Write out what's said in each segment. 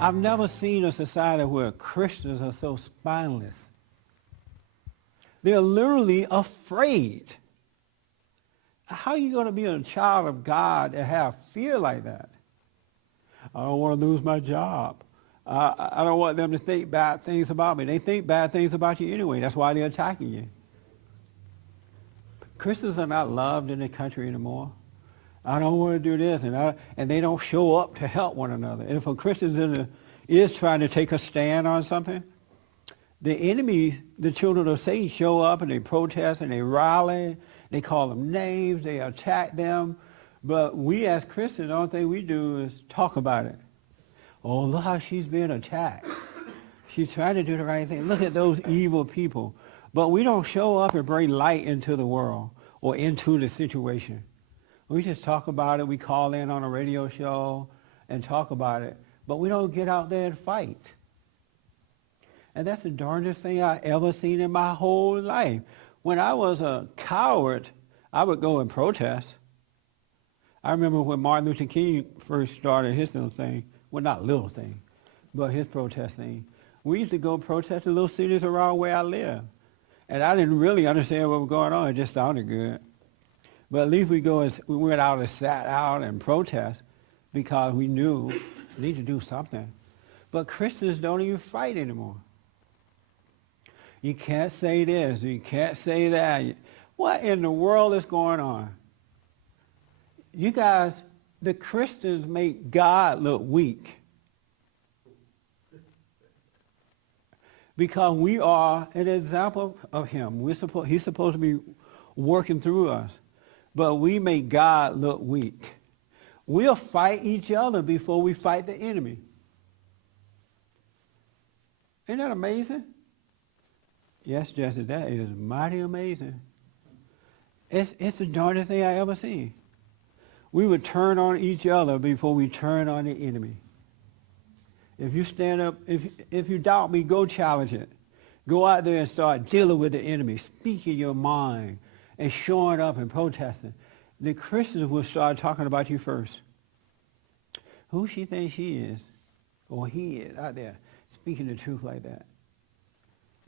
I've never seen a society where Christians are so spineless. They're literally afraid. How are you going to be a child of God and have fear like that? I don't want to lose my job. I don't want them to think bad things about me. They think bad things about you anyway. That's why they're attacking you. Christians are not loved in the country anymore. I don't want to do this, and they don't show up to help one another. And if a Christian is trying to take a stand on something, the enemy, the children of Satan, show up and they protest and they rally. They call them names. They attack them. But we as Christians, the only thing we do is talk about it. Oh, look how she's being attacked. She's trying to do the right thing. Look at those evil people. But we don't show up and bring light into the world or into the situation. We just talk about it. We call in on a radio show and talk about it. But we don't get out there and fight. And that's the darndest thing I ever seen in my whole life. When I was a coward, I would go and protest. I remember when Martin Luther King first started his little thing. Well, not little thing, but his protest thing. We used to go protest in little cities around where I live. And I didn't really understand what was going on. It just sounded good. But at least we went out and sat out and protest because we knew we need to do something. But Christians don't even fight anymore. You can't say this. You can't say that. What in the world is going on? You guys, the Christians make God look weak. Because we are an example of him. He's supposed to be working through us. But we make God look weak. We'll fight each other before we fight the enemy. Isn't that amazing? Yes, Jesse, that is mighty amazing. It's the darndest thing I ever seen. We would turn on each other before we turn on the enemy. If you stand up, if you doubt me, go challenge it. Go out there and start dealing with the enemy, speaking your mind, and showing up and protesting. The Christians will start talking about you first. Who she thinks she is, or he is out there, speaking the truth like that.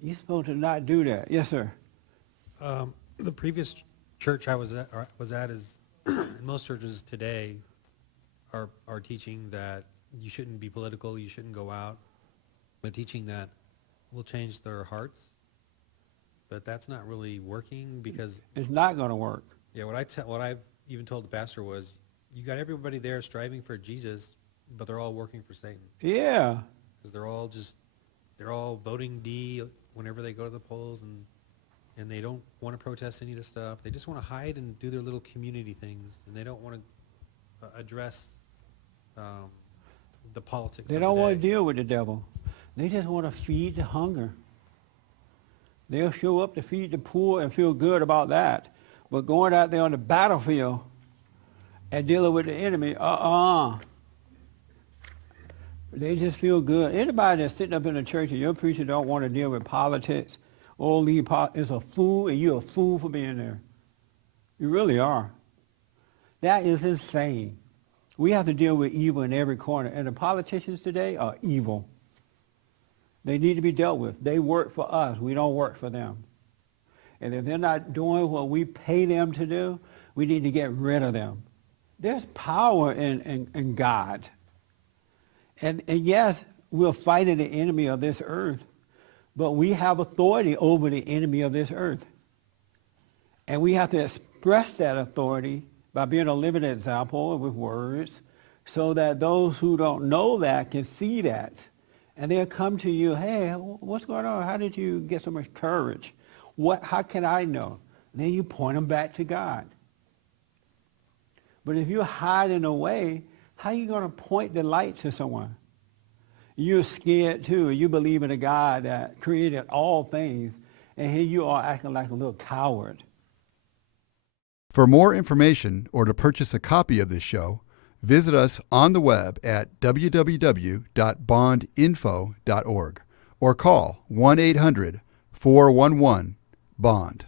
You're supposed to not do that. Yes, sir. The previous church I was at is, most churches today are teaching that you shouldn't be political, you shouldn't go out. They're teaching that will change their hearts, but that's not really working because it's not going to work. Yeah, what I've even told the pastor was, you got everybody there striving for Jesus, but they're all working for Satan. Yeah. Because they're all voting D whenever they go to the polls, and they don't want to protest any of the stuff. They just want to hide and do their little community things, and they don't want to address the politics. They don't want to deal with the devil. They just want to feed the hunger. They'll show up to feed the poor and feel good about that. But going out there on the battlefield and dealing with the enemy, they just feel good. Anybody that's sitting up in the church and your preacher don't want to deal with politics, is a fool, and you're a fool for being there. You really are. That is insane. We have to deal with evil in every corner, and the politicians today are evil. They need to be dealt with. They work for us. We don't work for them. And if they're not doing what we pay them to do, we need to get rid of them. There's power in God. And yes, we're fighting the enemy of this earth, but we have authority over the enemy of this earth. And we have to express that authority by being a living example with words so that those who don't know that can see that. And they'll come to you, hey, what's going on? How did you get so much courage? How can I know? And then you point them back to God. But if you're hiding away, how are you going to point the light to someone? You're scared too. You believe in a God that created all things, and here you are acting like a little coward. For more information or to purchase a copy of this show, visit us on the web at www.bondinfo.org or call 1-800-411-BOND.